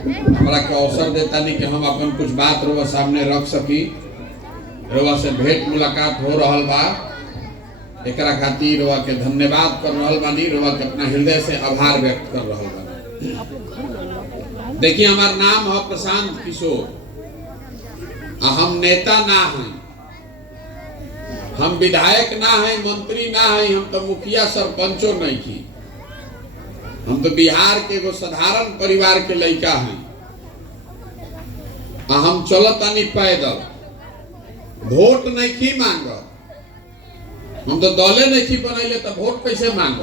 हमरा के अवसर देता नहीं कि हम अपन कुछ बात रउआ सामने रख सकी। रउआ से भेंट मुलाकात हो रहल बा, एकरा खातिर रउआ के धन्यवाद कर रहल बानी, रउआ के अपना हृदय से आभार व्यक्त कर रहल बानी। देखिए, हमार नाम है प्रशांत किशोर, हम नेता ना हैं, हम विधायक ना हैं, मंत्री ना हैं, हम तो मुखिया सरपंचो नहीं की। हम तो बिहार के एगो साधारण परिवार के लड़का हैं। हम चलतानी पैदल, वोट नहीं की मांग, हम तो दले नहीं की बनैले तो वोट कैसे मांग।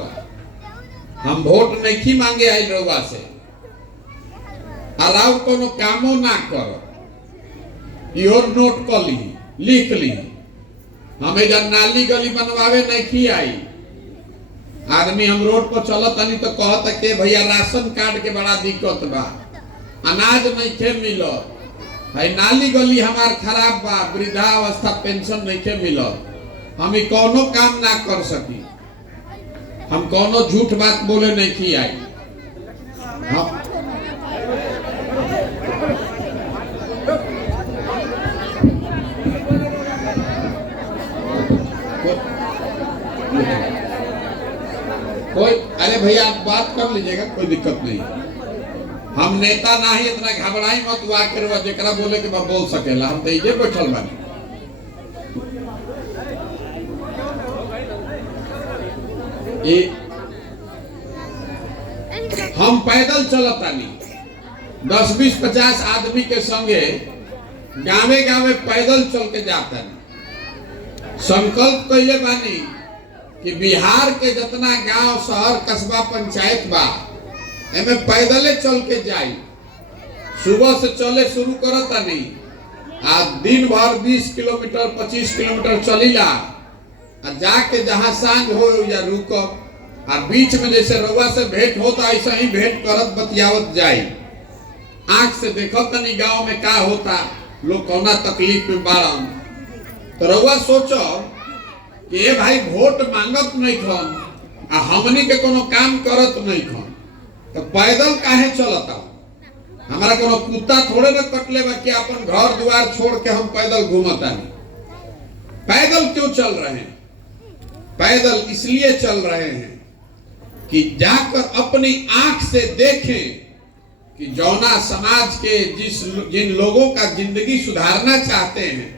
हम वोट नहीं की मांगे आइल रउआ से, और कोनो कामो ना कर, इहो नोट कर ली, लिख ली। हम इधर नाली गली बनवावे नहीं की आई। आदमी हम रोड पर चलत नहीं तो कहता के भैया राशन कार्ड के बड़ा दिक्कत बा, अनाज नहीं खे मिलो, भाई नाली गली हमार खराब बा, वृद्धावस्था पेंशन नहीं खे मिलो, हम कोनो काम ना कर सकी। हम कोनो झूठ बात बोले नहीं की आई। हम कोई, अरे भैया आप बात कर लीजिएगा, कोई दिक्कत नहीं। हम नेता ना ही, इतना घबराई मत, वो आकर जेकरा बोले के बोल सकेला, हम तो इजे बैठल बानी। हम पैदल चलतानी 10-20-50 आदमी के संगे गावे गावे पैदल चल के जातानी। संकल्प कैले बानी कि बिहार के जितना गांव, शहर, कस्बा, पंचायत बा, एमे पैदले चल के जाई। सुबह से चले शुरू करता नहीं, आज दिन भर 20 किलोमीटर 25 किलोमीटर चलीला, जाके जहां सांझ हो या रुको, और बीच में जैसे रउआ से भेंट होता ऐसा ही भेंट करत बतियावत जाई। आंख से देखो तनी गांव में का होता, लोग कौना तकलीफ में बारन। तो रउआ सोचो कि ए भाई वोट मांगत नहीं खन, आ हमनी के कोनो काम करत नहीं खन, तो पैदल काहे चलता। हमारा कोनो कुत्ता थोड़े ना कटले बा कि अपन घर द्वार छोड़ के हम पैदल घूमता नहीं। पैदल क्यों चल रहे हैं? पैदल इसलिए चल रहे हैं कि जाकर अपनी आंख से देखें कि जौना समाज के जिन लोगों का जिंदगी सुधारना चाहते हैं,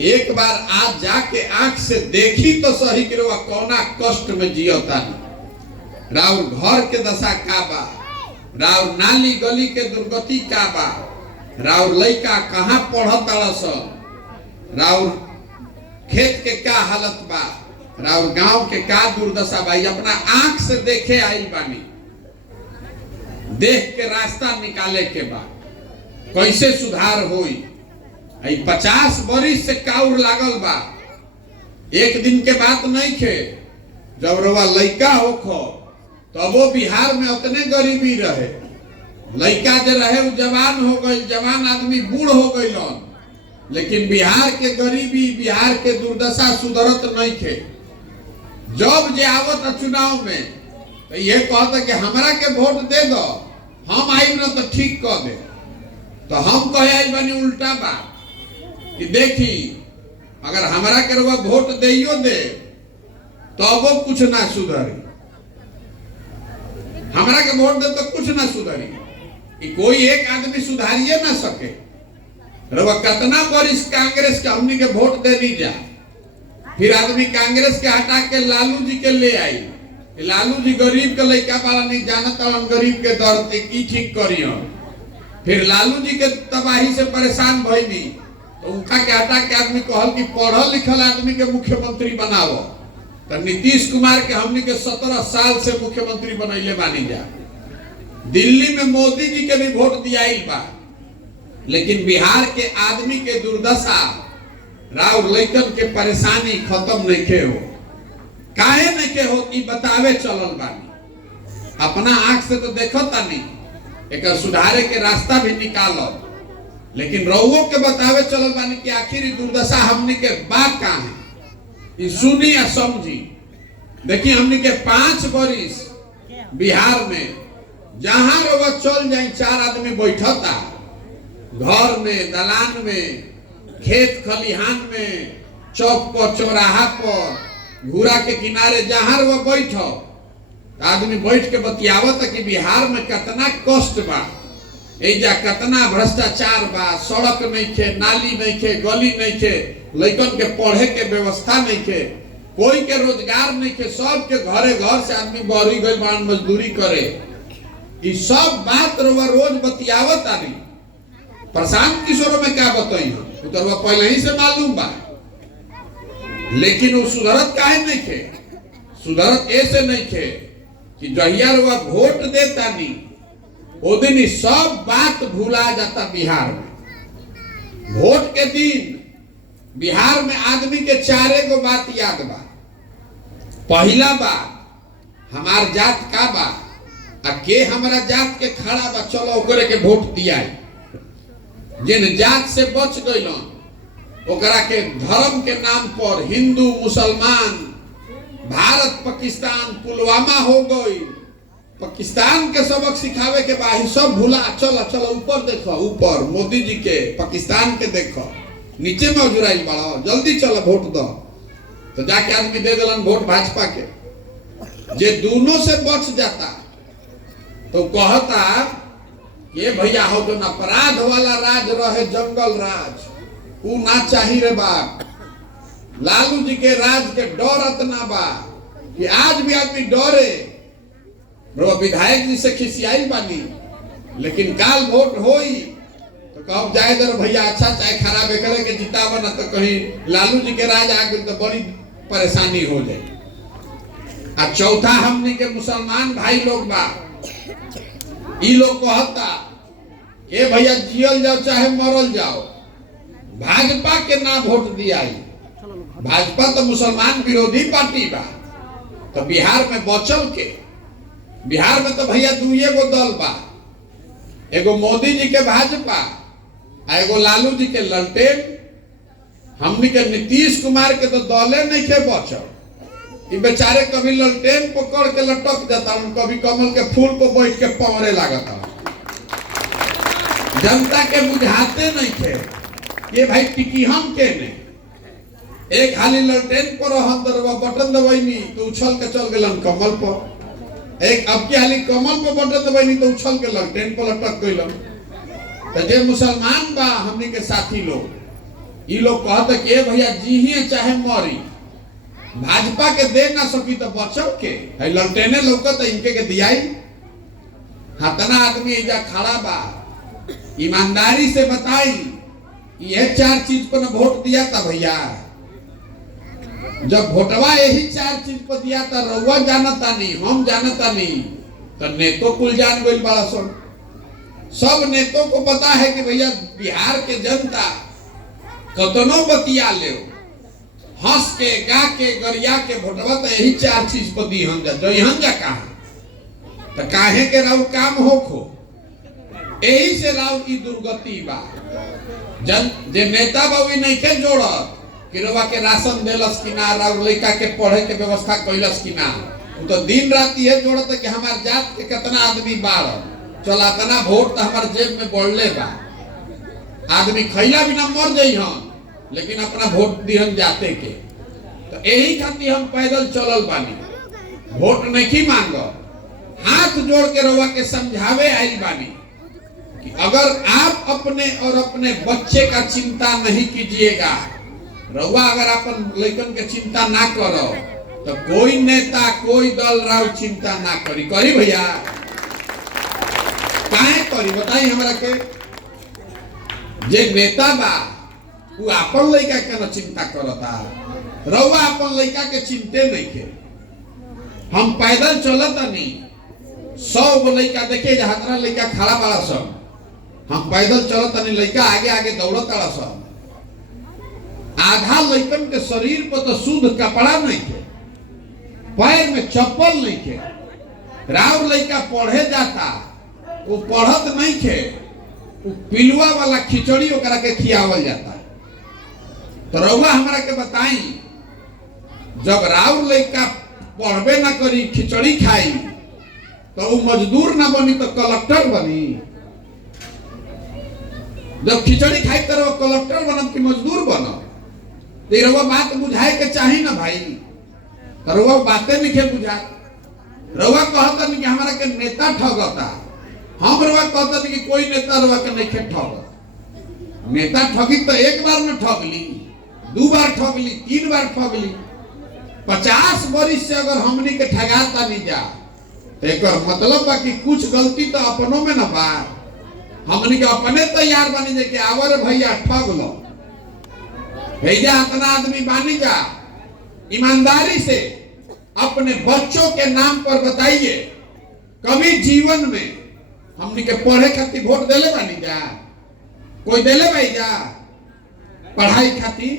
एक बार आज जाके आंख से देखी तो सही कि रउआ कौना कष्ट में जियता। राउर घर के दशा का बा, राउर नाली गली के दुर्गति का बा, राउर लइका कहाँ पढ़त, राउर खेत के क्या हालत बा, राउर गांव के का दुर्दशा बा, अपना आंख से देखे आइल बानी। देख के रास्ता निकाले के बाद कैसे सुधार होई। 50 बरिस से काउर लागल बा, एक दिन के बात नहीं खे। जब रउआ लइका होखो तब वो बिहार में उतने गरीबी रहे, लइका जो रहे वो जवान हो गई, जवान आदमी बूढ़ हो गई, लेकिन बिहार के गरीबी, बिहार के दुर्दशा सुधरत नहीं खे। जब जे आवत चुनाव में तो ये कहता कि हमरा के वोट दे दो, हम आई ना तो ठीक कर दे। तो हम कहे आई बनी उल्टा बात कि देखी, अगर हमरा के रउआ वोट देइयो दे तो वो कुछ ना सुधरी, हमरा के वोट दे तो कुछ ना सुधरी, कि कोई एक आदमी सुधारिए ना सके। रउआ कितना बरिस कांग्रेस के हमनी के वोट दे दी जा, फिर आदमी कांग्रेस के हटा के लालू जी के ले आई। लालू जी गरीब के लइका वाला नहीं जानत, गरीब के दर्द की ठीक करियो। फिर लालू जी के तबाही से परेशान भइनी तो उनका के हटा के आदमी कहल कि पढ़ल लिखल आदमी के मुख्यमंत्री बनाओ। तो नीतीश कुमार के हमनी के 17 साल से मुख्यमंत्री बनैले बानी जा। दिल्ली में मोदी जी के भी वोट दियाइल बा, लेकिन बिहार के आदमी के दुर्दशा, राउर लइकन के परेशानी खत्म नहीं के हो। काहे नहीं के हो कि बतावे चलल बानी। अपना आंख से तो देखता नहीं, एक सुधारे के रास्ता भी निकालो, लेकिन रउओ के बतावे चलल बानी कि आखिर दुर्दशा हमनी के बात कहाँ है, सुनी या समझी। देखिए, हमनी के 5 बरिस बिहार में जहां रवा चल जाए 4 आदमी बैठता, घर में, दलान में, खेत खलिहान में, चौक पर, चौराहा पर, घूरा के किनारे, जहां रवा बैठो आदमी बैठ के बतियावत कि बिहार में कितना कष्ट बा, एजा कितना भ्रष्टाचार बा, सड़क नहीं खे, नाली नहीं खे, गली नहीं खे, लड़कन के पढ़े के व्यवस्था नहीं खे, कोई के रोजगार नहीं खे, सब के घरे घर से आदमी बहरी गई बाण मजदूरी करे। ये सब बात रवा रोज बतियावत आनी। प्रशांत किशोर में क्या बताई तो रवा पहले ही से मालूम बा, लेकिन वो सुधरत काहे नहीं खे? सुधरत ऐसे नहीं खे कि जहिया रवा वोट देता नहीं वो दिन ही सब बात भूला जाता। बिहार में वोट के दिन बिहार में आदमी के 4 गो बात याद बा। पहला बात हमार जात का बा, आ के हमारा जात के खड़ा बा, चलो ओकरे के वोट दिया। जिन जात से बच गइलन ओकरा के धर्म के नाम पर हिंदू मुसलमान, भारत पाकिस्तान, पुलवामा हो गई, पाकिस्तान के सबक सिखावे के बाद सब भूला। चलो चलो ऊपर देखो, ऊपर मोदी जी के, पाकिस्तान के देखो, नीचे में उजराइल बड़ा, जल्दी चलो वोट दो। तो जाके आदमी दे दिलन वोट भाजपा के। जे दोनों से बच जाता तो कहता ये भैया हो तो अपराध वाला राज रहे, जंगल राज, ऊ ना चाही रे बाप। लालू जी के राज के डर इतना बा कि आज भी आदमी डरे। विधायक जी से खिसियाई बानी, लेकिन काल वोट होई तो कब जाए दर भैया, अच्छा चाहे खराब करे के जितावा ना, तो कहीं लालू जी के राज आ गई तो बड़ी परेशानी हो जाए। आ चौथा हमने के मुसलमान भाई लोग बा, ई लोग कहता के भैया जियल जाओ चाहे मरल जाओ, भाजपा के ना वोट दिया। भाजपा तो मुसलमान विरोधी पार्टी बा। तो बिहार में बचल के, बिहार में तो भैया 2 गो दल बा, एगो मोदी जी के भाजपा, एगो लालू जी के ललटेन। हमनी के नीतीश कुमार के तो दले नहीं के बचल। ये बेचारे कभी ललटेन पकड़ के लटक जाता, कभी कमल के फूल पर बैठ के पवरे लागता। जनता के बुझाते नहीं थे ये भाई टिकी हम के नहीं। एक हाली ललटेन पर अंदर बटन दबाई तो उछल के चल गलन कमल पर, एक अब की हाली कमल पर बटन दबाई तो उछल के ललटेन पर लटक गइलन। तो जे मुसलमान बा हमनी के साथी लोग, ये लोग कहते कि भैया जी ही चाहे मरी, भाजपा के दे ना सकी तो बचल के है ललटेने लौकत इनके के दियाई। हतना आदमी एजा खड़ा बा, ईमानदारी से बताई ये 4 चीज पर वोट दिया था भैया। जब वोटवा यही 4 चीज पर दिया था, रउआ जानता नहीं, हम जानता नहीं, तो नेतो कुल जान गइल बड़ा सन। सब नेतों को पता है कि भैया बिहार के जनता कतनो बतिया ले, हंस के, गा के, गरिया के वोटवा तो यही 4 चीज पर दी हम जा। जो हम जा कहा तो काहे के राउर काम होखो, यही से राउर की दुर्गति बा। जन जे नेता बाबू नहीं के जोड़त कि रवा के राशन देलस कि ना, राउर लड़का के पढ़े के व्यवस्था कैलस कि ना, तो दिन रात ये जोड़त कि हमार जात के कितना आदमी बार चला, तना वोट तो हमार जेब में बढ़ले बा। आदमी खैला बिना मर जाइ हम, लेकिन अपना वोट दिहन जाते के। तो यही खातिर हम पैदल चलल बानी, वोट नहीं मांगो, हाथ जोड़ के रवा के समझावे आई बानी कि अगर आप अपने और अपने बच्चे का चिंता नहीं कीजिएगा, रवा अगर अपन लड़कन के चिंता ना करो तो कोई नेता, कोई दल राव चिंता ना करी। करी भैया काहे करी बताई हमरा के? जे नेता बा वो अपन लड़का के न चिंता करता, रउआ अपन लड़का के चिंते नहीं के। हम पैदल चलता नहीं, 100 गो लड़का देखे हतरा लड़का खड़ा बड़ा सब, हम पैदल चलता नहीं, लड़का आगे आगे दौड़ता सब। आधा लड़कन के शरीर पर तो शुद्ध कपड़ा नहीं के, पैर में चप्पल नहीं के। राव लड़का पढ़े जाता, वो पढ़त नहीं के, वो पिलुआ वाला खिचड़ी ओकरा के खियावल जाता। तो रउआ हमरा के बताई, जब राव लड़का पढ़बे ना करी, खिचड़ी खाई, तो वो मजदूर ना बनी तो कलेक्टर बनी। जब खिचड़ी खाई तो कलेक्टर बनब कि मजदूर बनब? तो रउआ बात बुझाए के चाही ना भाई। तो रउआ बातें नहीं बुझा। रउआ कहता नहीं कि हमारा के नेता ठगता, हम रउआ कहता नहीं कि कोई नेता रउआ के नहीं ठगत। नेता ठगी तो एक बार में ठग ली, 2 बार ठग ली, 3 बार ठग ली। 50 वर्ष से अगर हमनी के ठगाता नहीं जा तो एक मतलब बा कि कुछ गलती तो अपनों में न बा। हमनी के अपने तैयार बनी जे कि आवर भैया ठग लो। भैया इतना आदमी बानी जा, ईमानदारी से अपने बच्चों के नाम पर बताइए कभी जीवन में हमनी के पढ़े खातिर वोट देले बानी जा? कोई देले भाई जा पढ़ाई खातिर?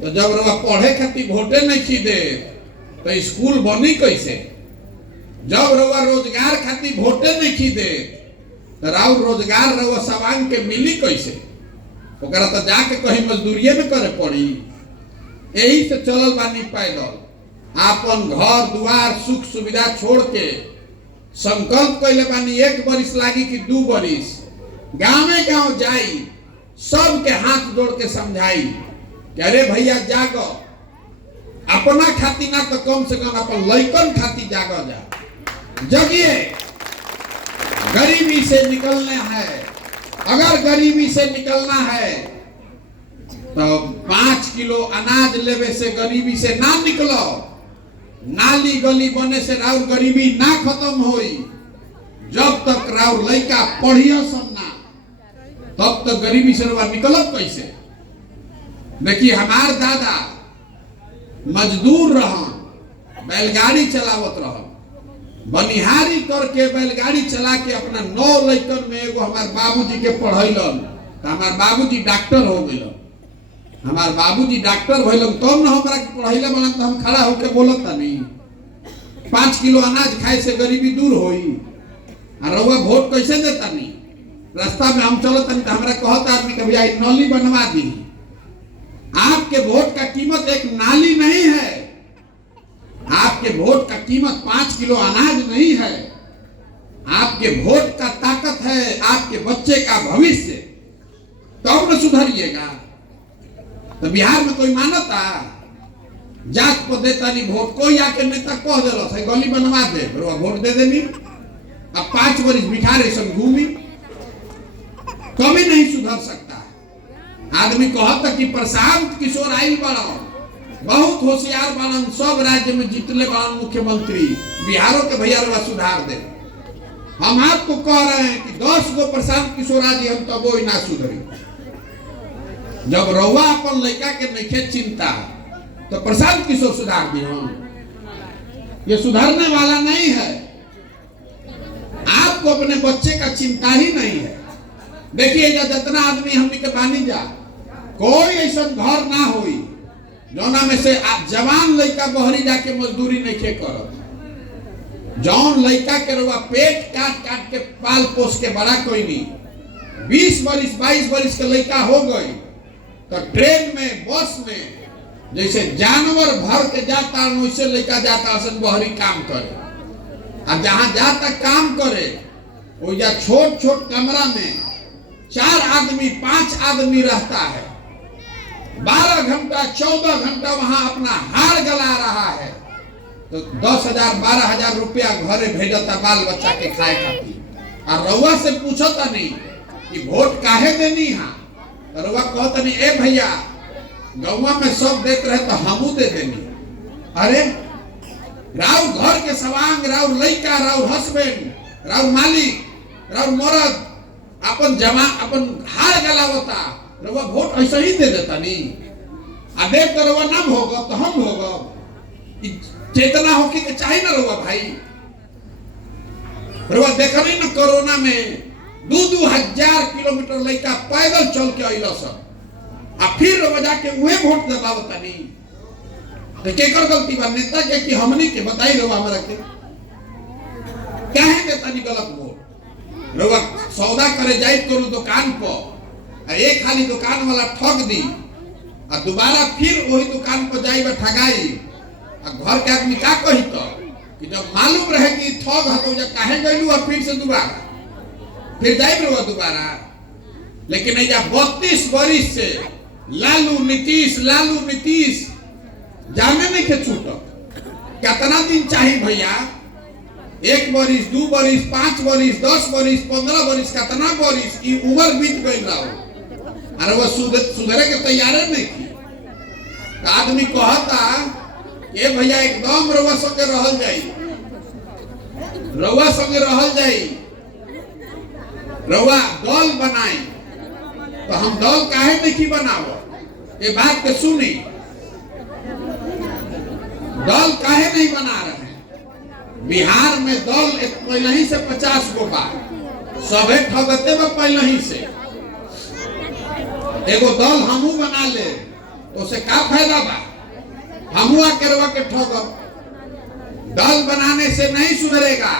तो जब रउआ पढ़े खातिर वोटे नहीं की दे तो स्कूल बनी कैसे? जब रउआ रोजगार खातिर वोटे नहीं की दे तो राउ रोजगार रउआ सवांग के मिली कैसे? ओकरा तो जाके कहीं मजदूरिये में करे पड़ी। यही से चलल बानी पैदल, आपन घर दुआर सुख सुविधा छोड़ के संकल्प कैले बानी 1 बरिस लागी कि 2 बरिस गाँवे गाँव जाई, सबके हाथ जोड़ के समझाई कि अरे भैया जागो, अपना खातिर ना तो कम से कम अपन लइकन खातिर जागो जा, जगिए। गरीबी से निकलना है, अगर गरीबी से निकलना है तो 5 किलो अनाज लेवे से गरीबी से ना निकलो। नाली गली बने से राउर गरीबी ना खत्म होई। जब तक राउर लइका पढ़ियो सुनना तब तक गरीबी से निकलब कैसे? देखिए हमार दादा मजदूर रहन, बैलगाड़ी चलावत रहन, बनिहारी करके बैलगाड़ी चला के अपना 9 लइकन में एगो हमार बाबूजी के पढ़ैलन। तो हमार बाबूजी डॉक्टर हो गइलन। हमार बाबूजी डॉक्टर भइलन तब ना हमरा के पढ़ैले बना। तो हम खड़ा होके बोलत नहीं 5 किलो अनाज खाए से गरीबी दूर होई। और रउआ वोट कैसे देता नहीं? रास्ता में हम चलत नहीं तो हमरा कहता आदमी के भैया नाली बनवा दी। आपके वोट का कीमत एक नाली नहीं है, आपके वोट का कीमत 5 किलो अनाज नहीं है। आपके वोट का ताकत है आपके बच्चे का भविष्य। तब न सुधरिएगा। तो बिहार में कोई मानता जात को देता नहीं वोट? कोई आके नेता कह दिलो है गली बनवा दे, वोट दे देनी। अब 5 वर्ष भिखारी सब घूमी, कभी नहीं सुधर सकता। आदमी कहता कि प्रशांत किशोर आइल बड़ा, बहुत होशियार बालन, सब राज्य में जीतले बालन मुख्यमंत्री, बिहारों के भैया रवा सुधार दे। हम आपको कह रहे हैं कि 10 गो प्रशांत किशोर आदि हम तब वो ना सुधरी। जब रउआ अपन लड़का के नहीं चिंता तो प्रशांत किशोर सुधार दी। हम ये सुधारने वाला नहीं है। आपको अपने बच्चे का चिंता ही नहीं है। देखिए जितना आदमी हमने के बानी जा, कोई ऐसा घर ना होई जौना में से जवान लड़का बहरी जाके मजदूरी नहीं खे करत। जौन लड़का के रउआ पेट काट काट के पाल पोस के बड़ा कोई नहीं, 20 वर्ष 22 वर्ष के लड़का हो गई तो ट्रेन में बस में जैसे जानवर भर के जाता वैसे लड़का जाता असन बहरी काम करे। और जहां जाता काम करे वो या छोट छोट कमरा में 4 आदमी 5 आदमी रहता है। 12 घंटा 14 घंटा वहां अपना हाड़ गला रहा है। तो 10,000 12,000 रुपया घरे भेजता बाल बच्चा के खाए खातिर। और रउआ से पूछता नहीं कि वोट काहे देनी है? रउआ कहता नहीं ए भैया गौवा में सब देते रहे तो हमू दे देनी। अरे राउ घर के सवांग, राउ लइका, राउ हस्बैंड, राउ मालिक, राउ मरद अपन जमा अपन हार गलावता, रउआ वोट ऐसा ही दे देता नहीं। आ देख तो रउआ ना भोगब तो हम भोगब। चेतना होके के चाहिए ना रउआ भाई। रउआ देखा नहीं ना कोरोना में 2-2 हजार किलोमीटर लइका पैदल चल के अइला सब। आ फिर रउआ जाके उहे वोट दबावता नहीं। तो केकर गलती बा? नेता के कि हमनी के? बताई रउआ हमरा के काहे देता नहीं गलत वोट? रउआ सौदा करे जाए करू दुकान पर, एक खाली दुकान वाला ठग दी और दोबारा फिर वही दुकान पर जाई ठगाई। घर के आदमी का कही तो कि जब मालूम रहे कि ठग हतो जा काहे गइलू और फिर से दोबारा फिर जाइब रहो दोबारा। लेकिन ऐजा 32 बरिस से लालू नीतीश जाने नहीं के छूटत। कितना दिन चाहिए भैया? 1 बरिस 2 बरिस 5 बरिस 10 बरिस 15 बरिस कितना बरिस की उम्र बीत गई रहो अरे वो सुधरे के तैयार नहीं की। आदमी कहता ये भैया एकदम रउआ संगे रहल जाई, रउआ संगे रहल जाई, रउआ दल बनाई। तो हम दल काहे नहीं बनावो? ये बात के सुनी, दल काहे नहीं बना रहे? बिहार में दल पहले ही से 50 गो बा, सबे ठगते बा पहले ही से। एगो दल हमू बना ले तो उसे का फायदा बा? हमू आके के ठगब। दल बनाने से नहीं सुधरेगा,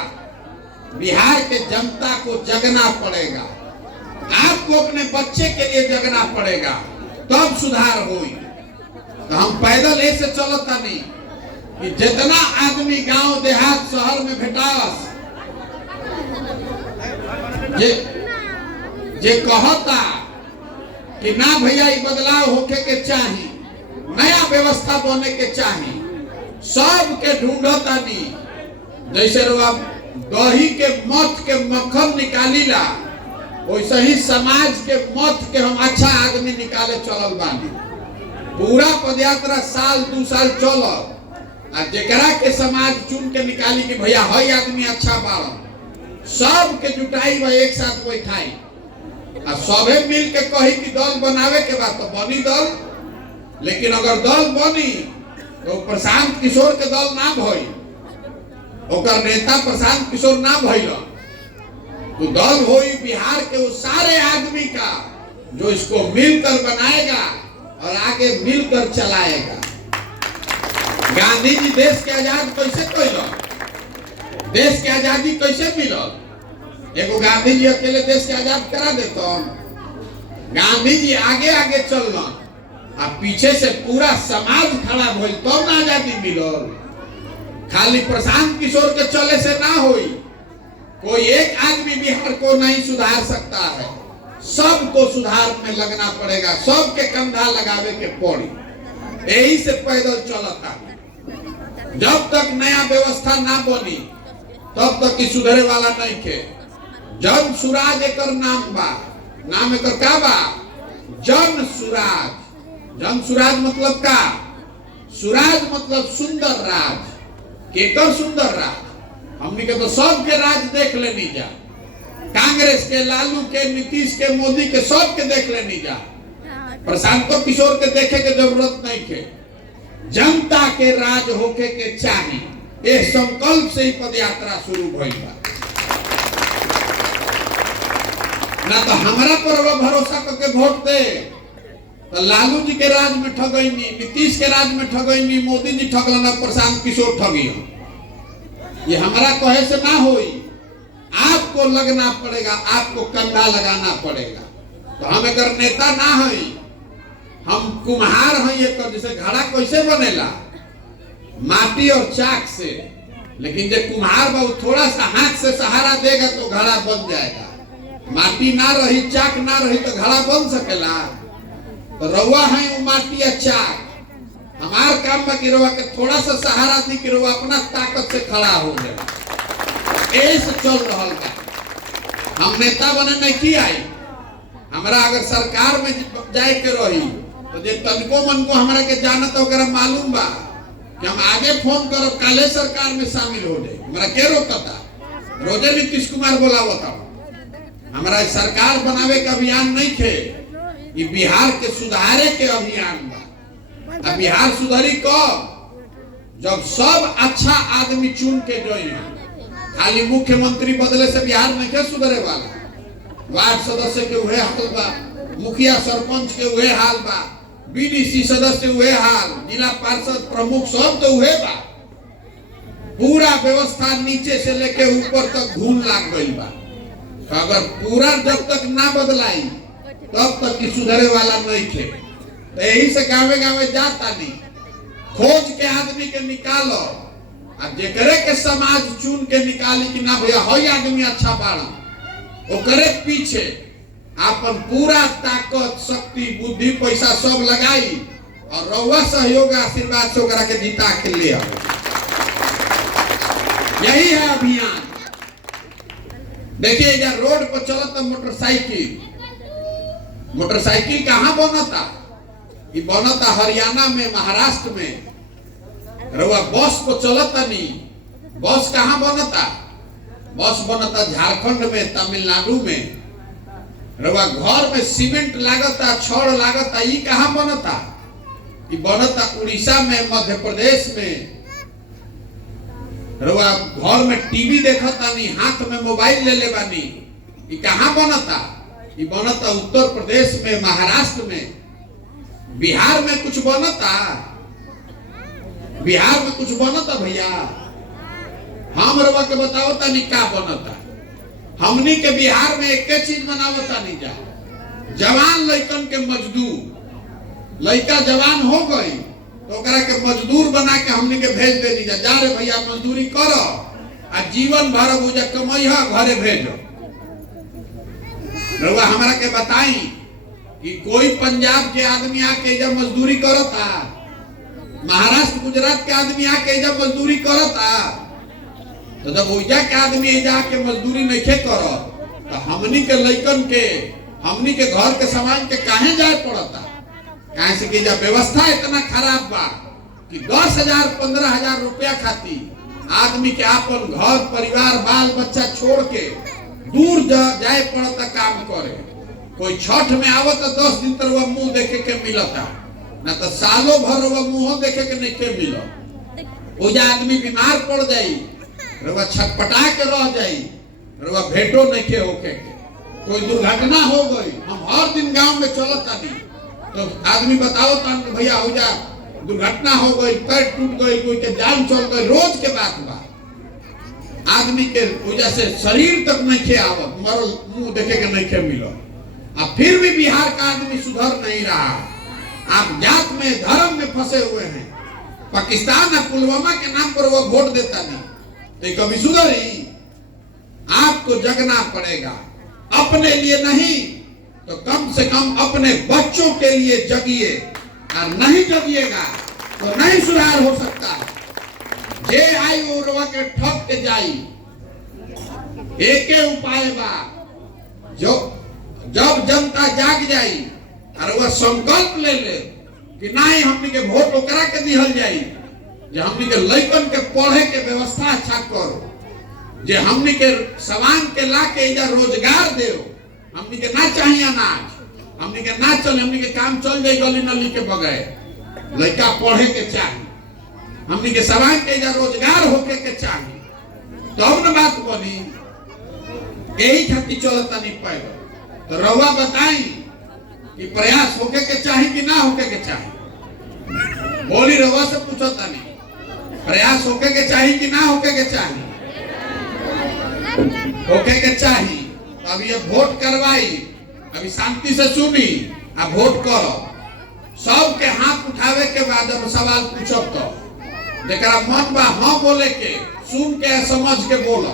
बिहार के जनता को जगना पड़ेगा, आपको अपने बच्चे के लिए जगना पड़ेगा, तब सुधार होई। तो हम पैदल ऐसे चलता नहीं कि जितना आदमी गांव देहात शहर में भेटास जे कहता कि ना भैया ये बदलाव होके के चाहिए, नया व्यवस्था बने के चाहिए, सब के ढूंढता नहीं। जैसे दही के मत के मक्खन निकाली ला, वैसे ही समाज के मत के हम अच्छा आदमी निकाले चलल बानी। पूरा पदयात्रा साल 2 साल चलल आ जेकरा के समाज चुन के निकाली कि भैया हई आदमी अच्छा बाड़न, सब के जुटाई बा एक साथ बैठाई आ सबे मिल के कही कि दल बनावे के बाद तो बनी दल। लेकिन अगर दल बनी तो प्रशांत किशोर के दल ना भई, ओकर नेता प्रशांत किशोर ना भइल, तो दल होई बिहार के उस सारे आदमी का जो इसको मिलकर बनाएगा और आगे मिलकर चलाएगा। गांधी जी देश के आजाद कैसे कैलन? देश के आजादी कैसे मिलल? एगो गांधी जी अकेले देश के आजाद करा देतन? गांधी जी आगे आगे चलन आ पीछे से पूरा समाज खड़ा भइल तब ना आजादी मिलल। खाली प्रशांत किशोर के चले से ना होई, कोई एक आदमी बिहार को नहीं सुधार सकता है, सबको सुधार में लगना पड़ेगा, सबके कंधा लगावे के पड़ी। यही से पैदल चलता। जब तक नया व्यवस्था ना बनी तब तक सुधरे वाला नहीं के। जन सुराज एकर नाम बा, नाम एकर का बा? जन सुराज। जन सुराज मतलब का? सुराज मतलब सुंदर राज। केकर सुंदर राज? हमनी के तो सब के राज देख लेनी जा, कांग्रेस के, लालू के, नीतीश के, मोदी के, सब के देख लेनी जा। प्रशांत किशोर के देखे के जरूरत नहीं के। जनता के राज होके के चाहिए, ये संकल्प से ही पदयात्रा शुरू भइल बा। ना तो हमारा पर भरोसा करके वोट दे तो लालू जी के राज में ठगैनी, नीतीश के राज में ठगैनी, मोदी जी ठगलन, प्रशांत किशोर ठगी। ये हमारा कहे से ना होई, आपको लगना पड़ेगा, आपको कंधा लगाना पड़ेगा। तो हम एक नेता ना है, हम कुम्हार हैं। एक जैसे घड़ा कैसे बनेला? माटी और चाक से। लेकिन जो कुम्हार बा थोड़ा सा हाथ से सहारा देगा तो घड़ा बन जाएगा। माटी ना रही, चाक ना रही तो घड़ा बन सकेला? तो रउआ है वो माटी या चाक। हमार काम बा कि रउआ के थोड़ा सा सहारा दी कि रउआ अपना ताकत से खड़ा हो जाए। ऐसे चल रहा बा। हम नेता बने नहीं की आई। हमारा अगर सरकार में जाए के रही तो जे तनको मन को हमारा के जानत ओकरा मालूम बा कि हम आगे फोन करब, काले सरकार में शामिल हो जाए। हमारा के रोकता? रोजे नीतीश कुमार बोलावता। हमारा सरकार बनावे का अभियान नहीं थे, ये बिहार के सुधारे के अभियान बा। बिहार सुधरी कब? जब सब अच्छा आदमी चुन के जोई। खाली मुख्यमंत्री बदले से बिहार में क्या सुधरे वाला? वार्ड सदस्य के उहे हाल बा, मुखिया सरपंच के उहे हाल बा, बीडीसी सदस्य उहे हाल, जिला पार्षद प्रमुख सब तो उहे बा। पूरा व्यवस्था नीचे से लेके ऊपर तक घून लाग गई बा। अगर पूरा जब तक ना बदलाई तब तक की सुधरे वाला नहीं थे। तो यही से गावे गावे जाता नहीं, खोज के आदमी के निकालो जेकरे के समाज चुन के निकाली कि ना भैया हई आदमी अच्छा बाड़ा, ओकरे पीछे अपन पूरा ताकत शक्ति बुद्धि पैसा सब लगाई और रउआ सहयोग आशीर्वाद से ओकरा के जीता के ले आवे। यही है अभियान। देखिए इधर रोड पर चलता मोटरसाइकिल कहाँ बनता? ये बनता हरियाणा में, महाराष्ट्र में। रउआ बस को चलता नहीं, बस कहाँ बनता? बस बनता झारखंड में, तमिलनाडु में। रउआ घर में सीमेंट लागता, छड़ लागता, ये कहाँ बनता? ये बनता उड़ीसा में, मध्य प्रदेश में। रउआ घर में टीवी देखता नहीं, हाथ में मोबाइल ले ले बानी, ये कहाँ बनता? ये बनता उत्तर प्रदेश में, महाराष्ट्र में। बिहार में कुछ बनता? बिहार में कुछ बनता भैया? हम रउआ के बताओ तनी का बनता। हमनी के बिहार में एक चीज बनावता नहीं जा, जवान लइकन के मजदूर। लइका जवान हो गई तो ओकरा के मजदूर बना के हमनी के भेज देनी जा रे भैया मजदूरी करो आ जीवन भर बुझा कमैया घरे भेजो। रउआ हमरा के बताई कि कोई पंजाब के आदमी आके जब मजदूरी करता, महाराष्ट्र गुजरात के आदमी आके जब मजदूरी करता, तो जब ओइजा के आदमी जाके मजदूरी नहीं करो तो हमनी के लइकन के, हमनी के घर के सामान के काहे जाए पड़ता? काहे से कि जब व्यवस्था इतना खराब बा कि 10,000 15,000 रुपया खाती आदमी के अपन घर परिवार बाल बच्चा छोड़ के दूर जाए पड़ता काम करे। कोई छठ में आवत 10 दिन तक मुंह देखे के मिलता, ना तो सालों भर वो मुंह देखे के नहीं के मिलो। ओजा आदमी बीमार पड़ जाई, रउआ छटपटा के रह जाई, रउआ भेंटो नहीं के होके के। कोई दुर्घटना हो गई, हम हर दिन गांव में चलता नहीं तो आदमी बताओ तो भैया हो जा दुर्घटना हो गई, पैर टूट गई, कोई के जान चल गई, रोज के बात बा। आदमी के वजह से शरीर तक नहीं खे आवत, मरल मुंह देखे के नहीं के मिलो। अब फिर भी बिहार का आदमी सुधर नहीं रहा। आप जात में धर्म में फंसे हुए हैं। पाकिस्तान और पुलवामा के नाम पर वो वोट देता नहीं तो कभी सुधरी? आपको जगना पड़ेगा, अपने लिए नहीं तो कम से कम अपने बच्चों के लिए जगिए, और नहीं जगिएगा तो नहीं सुधार हो सकता। जे आई उड़वा के ठप के जाई, एके उपाय बा, जो जब जनता जाग जाई और वह संकल्प ले ले कि नहीं हमनी के वोट ओकरा के दिहल जाई, जे हमनी के लइकन के पढ़े के व्यवस्था अच्छा करो, जे हमनी के सवान के ला के इधर रोजगार दे। हमनी के ना चाहिए अनाज, हमनी के ना चले, हमनी के काम चल जाए गली नली के बगैर, लड़का पढ़े के चाहिए, हमनी के सवान के इधर रोजगार होके के चाहिए, तब न बात बनी। यही खातिर चलता नहीं पाएगा। तो रउआ बताई कि प्रयास होके के चाहिए कि ना होके के चाहिए? बोली रउआ से पूछता नहीं, प्रयास होके के चाहिए कि ना होके के चाहिए? होके के चाहिए। तो अभी ये वोट करवाई, अभी शांति से सुनी, अब वोट करो। सबके हाथ उठावे के बाद जब सवाल पूछब तो जरा मन बा हाँ बोले के, सुन के समझ के बोलो।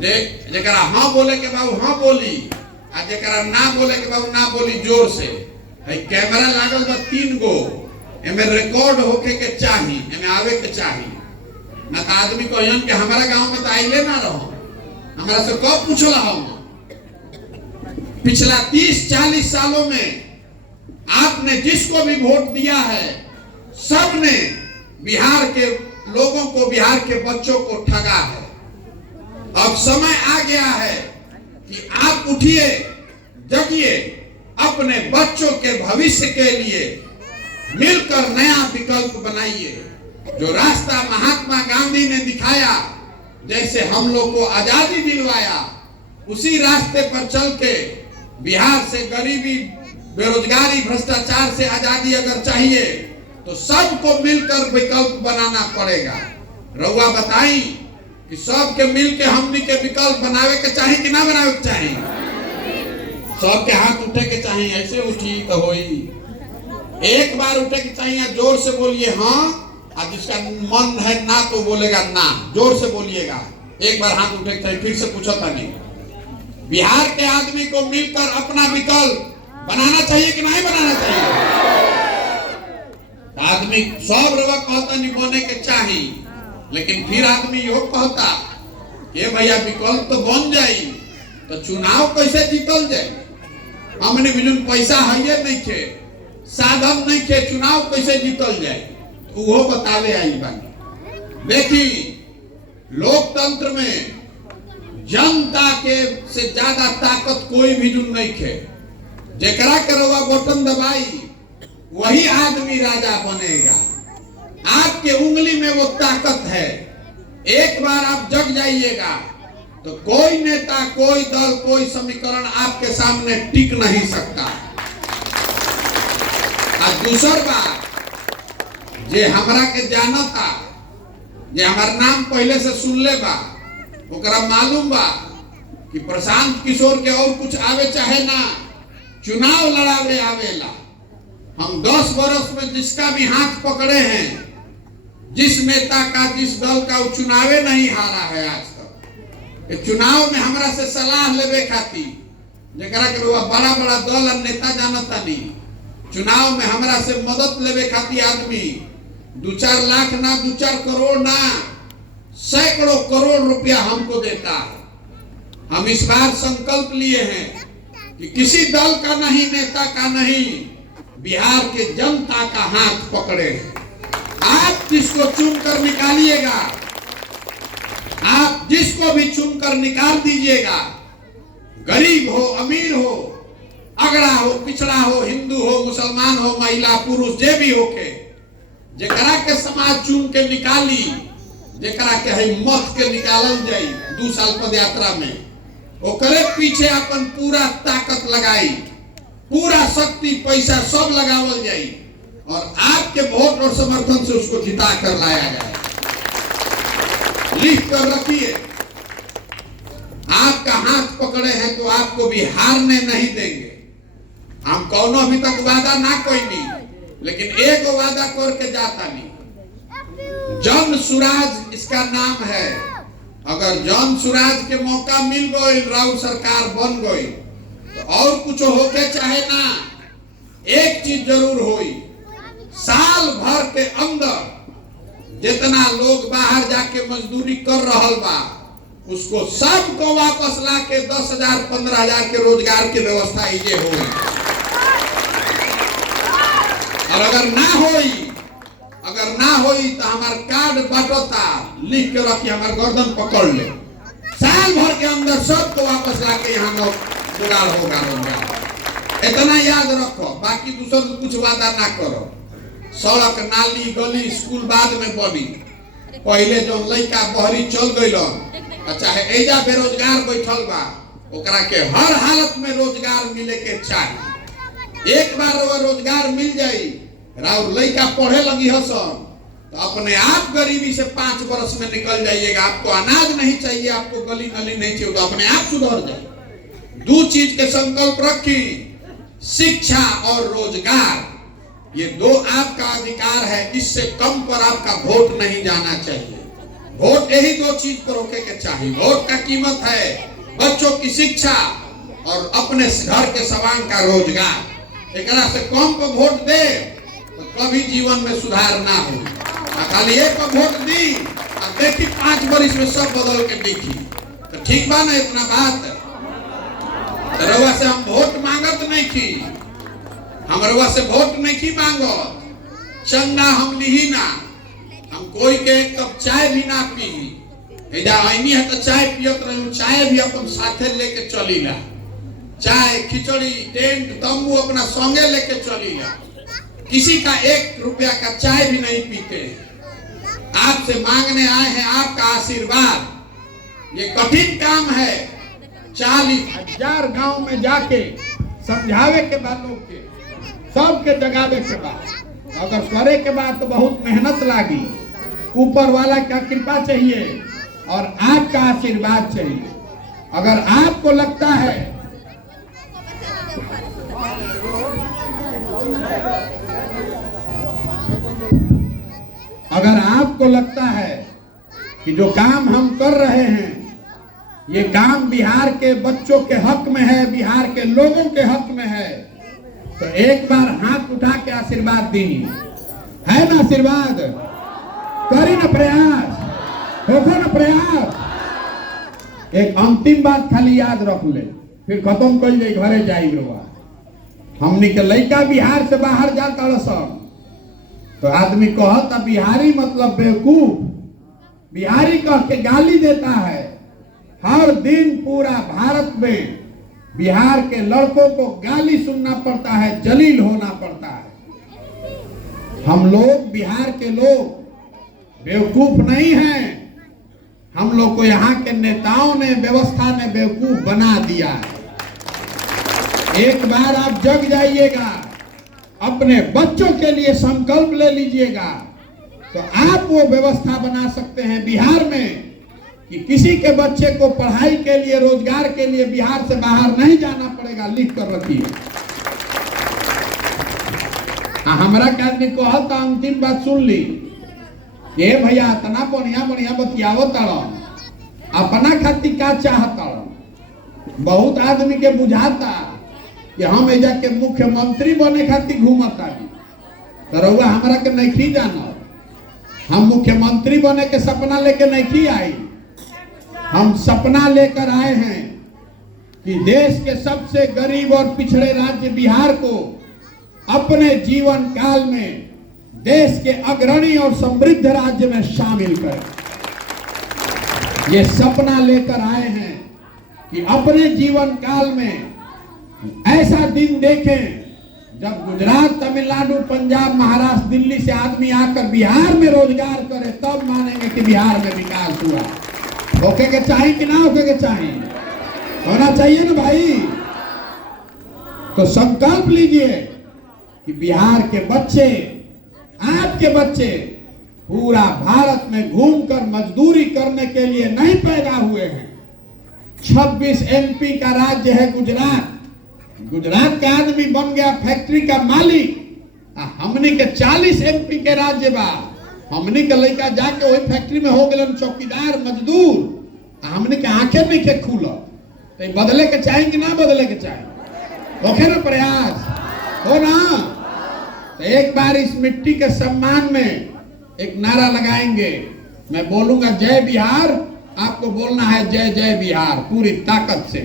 जरा हाँ बोले के बाबू हाँ बोली, आ जरा ना बोले के बाबू ना बोली जोर से। कैमरा लागल बा 3 गो, एमे रिकॉर्ड होके के चाहिए, एमे आवे के चाहिए। ना तो आदमी कहन के हमारा गांव में तो आइले ना रहो, हमारा से कब पूछला हम? पिछला 30-40 सालों में आपने जिसको भी वोट दिया है, सबने बिहार के लोगों को, बिहार के बच्चों को ठगा है। अब समय आ गया है कि आप उठिए, जगिए, अपने बच्चों के भविष्य के लिए मिलकर नया विकल्प बनाइए। जो रास्ता महात्मा गांधी ने दिखाया, जैसे हम लोग को आजादी दिलवाया, उसी रास्ते पर चल के बिहार से गरीबी, बेरोजगारी, भ्रष्टाचार से आजादी अगर चाहिए तो सबको मिलकर विकल्प बनाना पड़ेगा। रउआ बताई कि सबके मिलके हमनी के विकल्प बनावे के चाहिए कि ना बनावे के चाहिए? सबके हाथ उठे के चाहिए। ऐसे उठी तो होई, एक बार उठे के चाहिए, जोर से बोलिए हाँ, और जिसका मन है ना तो बोलेगा ना, जोर से बोलिएगा। एक बार हाथ उठे फिर से पूछा था नहीं। बिहार के आदमी को मिलकर अपना विकल्प बनाना चाहिए कि नहीं बनाना चाहिए? आदमी सब रवा कहता नहीं बने के चाहिए, लेकिन फिर आदमी यो कहता कि भैया विकल्प तो बन जाई तो चुनाव कैसे जीतल जाए? हमने बिल्कुल पैसा है नहीं थे, साधन नहीं थे, चुनाव कैसे जीतल जाए वो बतावे आई बानी। देखी लोकतंत्र में जनता के से ज्यादा ताकत कोई भी जुन नहीं थे। जेकरा करवा बटन दबाई वही आदमी राजा बनेगा। आपके उंगली में वो ताकत है। एक बार आप जग जाइएगा तो कोई नेता, कोई दल, कोई समीकरण आपके सामने टिक नहीं सकता। और दूसर बात, जे हमरा के जानता, जे हमार नाम पहले से सुनले बा, ओकरा मालूम बा कि प्रशांत किशोर के और कुछ आवे चाहे ना, चुनाव लड़ावे आवेला। हम 10 वर्ष में जिसका भी हाथ पकड़े हैं, जिस नेता का, जिस दल का, वो चुनावे नहीं हारा है आज तक। चुनाव में हमरा से सलाह लेवे खाती, जरा के बड़ा बड़ा दल और नेता जानता नहीं, चुनाव में हमरा से मदद लेवे खाती आदमी 2-4 लाख ना, 2-4 करोड़ ना, सैकड़ों करोड़ रुपया हमको देता है। हम इस बार संकल्प लिए हैं कि किसी दल का नहीं, नेता का नहीं, बिहार के जनता का हाथ पकड़े। आप जिसको चुनकर निकालिएगा, आप जिसको भी चुनकर निकाल दीजिएगा, गरीब हो, अमीर हो, अगड़ा हो, पिछड़ा हो, हिंदू हो, मुसलमान हो, महिला पुरुष, जे भी होके, जेकरा के समाज चुन के निकाली, जेकरा के है मत के निकालल जाई 2 साल पद यात्रा में, ओकरे पीछे अपन पूरा ताकत लगाई, पूरा शक्ति, पैसा सब लगावल जाई और आपके वोट और समर्थन से उसको जिता कर लाया जाए। लिख कर रखिए, आपका हाथ पकड़े हैं तो आपको भी हारने नहीं देंगे। हम कौनो अभी तक वादा ना कोई नहीं, लेकिन एक वादा करके जाता नहीं। जन सुराज इसका नाम है। अगर जन सुराज के मौका मिल गई, राउत सरकार बन गई, तो और कुछ होके चाहे ना, एक चीज जरूर होई, साल भर के अंदर जितना लोग बाहर जाके मजदूरी कर रहल बा, उसको सबको वापस ला के 10,000 15,000 के रोजगार की व्यवस्था ये होई। और अगर ना होई तो हमार कार्ड बांटता, लिख के रखिए, हमार गर्दन पकड़ ले, साल भर के अंदर सबको वापस ला के यहाँ जुगाड़ होगा रोजगार। इतना याद रखो, बाकी दूसर कुछ वादा ना करो। सड़क, नाली, गली, स्कूल बाद में बनी। पहले जो लड़का बहरी चल गई, चाहे एजा बेरोजगार बैठल बा, ओकरा के हर हालत में रोजगार मिले के चाहिए। एक बार वो रोजगार मिल जाई, राउर लड़का पढ़े लगी हसन, तो अपने आप गरीबी से 5 वर्ष में निकल जाइएगा। आपको अनाज नहीं चाहिए, आपको गली नली नहीं चाहिए, तो अपने आप सुधर जाए। 2 चीज के संकल्प रखी, शिक्षा और रोजगार, ये 2 आपका अधिकार है। इससे कम पर आपका वोट नहीं जाना चाहिए। वोट यही 2 चीज पर रोके के चाहिए। वोट का कीमत है बच्चों की शिक्षा और अपने घर के सवांग का रोजगार। एक से कम पर वोट दे तो कभी जीवन में सुधार ना हो। खाली एक पर वोट दी और देखी 5 वर्ष में सब बदल के देखी, तो ठीक बा ना? इतना बात रउआ से हम वोट मांगत नहीं की, हम रउआ से वोट नहीं की मांगत, चंदा हम ली ना, हम कोई के एक कप चाय भी ना पी। इधर आईनी है तो चाय पियत रही, चाय भी अपन साथे लेके चली ला, चाय, खिचड़ी, टेंट, तंबू अपना संगे लेके चली ला। किसी का 1 रुपया का चाय भी नहीं पीते। आपसे मांगने आए हैं आपका आशीर्वाद। ये कठिन काम है, 40,000 गांव में जाके समझावे के बाद, लोग के सबके जगावे के बाद, अगर करे के बाद तो बहुत मेहनत लागी। ऊपर वाला का कृपा चाहिए और आपका आशीर्वाद चाहिए। अगर आपको लगता है अगर कि जो काम हम कर रहे हैं ये काम बिहार के बच्चों के हक में है, बिहार के लोगों के हक में है। तो एक बार हाथ उठा के आशीर्वाद दी, है ना आशीर्वाद? करी ना प्रयास, होगा ना प्रयास। एक अंतिम बात खाली याद रख ले, फिर खत्म कर जाए, घरे जाई रोआ। हमनी के लड़का बिहार से बाहर जाता रसन तो आदमी कहता बिहारी मतलब बेवकूफ, बिहारी कह के गाली देता है। हर दिन पूरा भारत में बिहार के लड़कों को गाली सुनना पड़ता है, जलील होना पड़ता है। हम लोग बिहार के लोग बेवकूफ नहीं हैं, हम लोग को यहाँ के नेताओं ने, व्यवस्था ने बेवकूफ बना दिया है। एक बार आप जग जाइएगा, अपने बच्चों के लिए संकल्प ले लीजिएगा, तो आप वो व्यवस्था बना सकते हैं बिहार में कि किसी के बच्चे को पढ़ाई के लिए, रोजगार के लिए बिहार से बाहर नहीं जाना पड़ेगा। लिख कर रखिए। हमारा क्या आदमी कहता, अंतिम बात सुन ली, ये भैया इतना बढ़िया बढ़िया बतियावो तारण, अपना खातिर का चाहता। बहुत आदमी के बुझाता कि हम एजा के मुख्यमंत्री बने खातिर घूमता, तो रउआ हमरा के नहीं जाना। हम मुख्यमंत्री बने के सपना लेके नहीं आई, हम सपना लेकर आए हैं कि देश के सबसे गरीब और पिछड़े राज्य बिहार को अपने जीवन काल में देश के अग्रणी और समृद्ध राज्य में शामिल करें। ये सपना लेकर आए हैं कि अपने जीवन काल में ऐसा दिन देखें जब गुजरात, तमिलनाडु, पंजाब, महाराष्ट्र, दिल्ली से आदमी आकर बिहार में रोजगार करे, तब मानेंगे कि बिहार में विकास हुआ। होके के चाहिए कि ना होके के चाहिए? होना चाहिए ना भाई। तो संकल्प लीजिए कि बिहार के बच्चे, आपके बच्चे पूरा भारत में घूमकर मजदूरी करने के लिए नहीं पैदा हुए हैं। 26 एमपी का राज्य है गुजरात, गुजरात का आदमी बन गया फैक्ट्री का मालिक। हमनी के 40 एमपी के राज्य बा, हमनी के लड़का जाके वही फैक्ट्री में हो गए चौकीदार, मजदूर। हमनी के आंखें नहीं के खुल, तो बदले के चाहे कि ना बदले के चाहे? होखे ना प्रयास, हो ना? तो एक बार इस मिट्टी के सम्मान में एक नारा लगाएंगे। मैं बोलूंगा जय बिहार, आपको बोलना है जय जय बिहार पूरी ताकत से।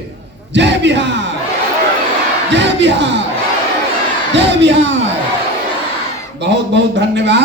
जय बिहार, जय बिहार, जय बिहार। बहुत बहुत धन्यवाद।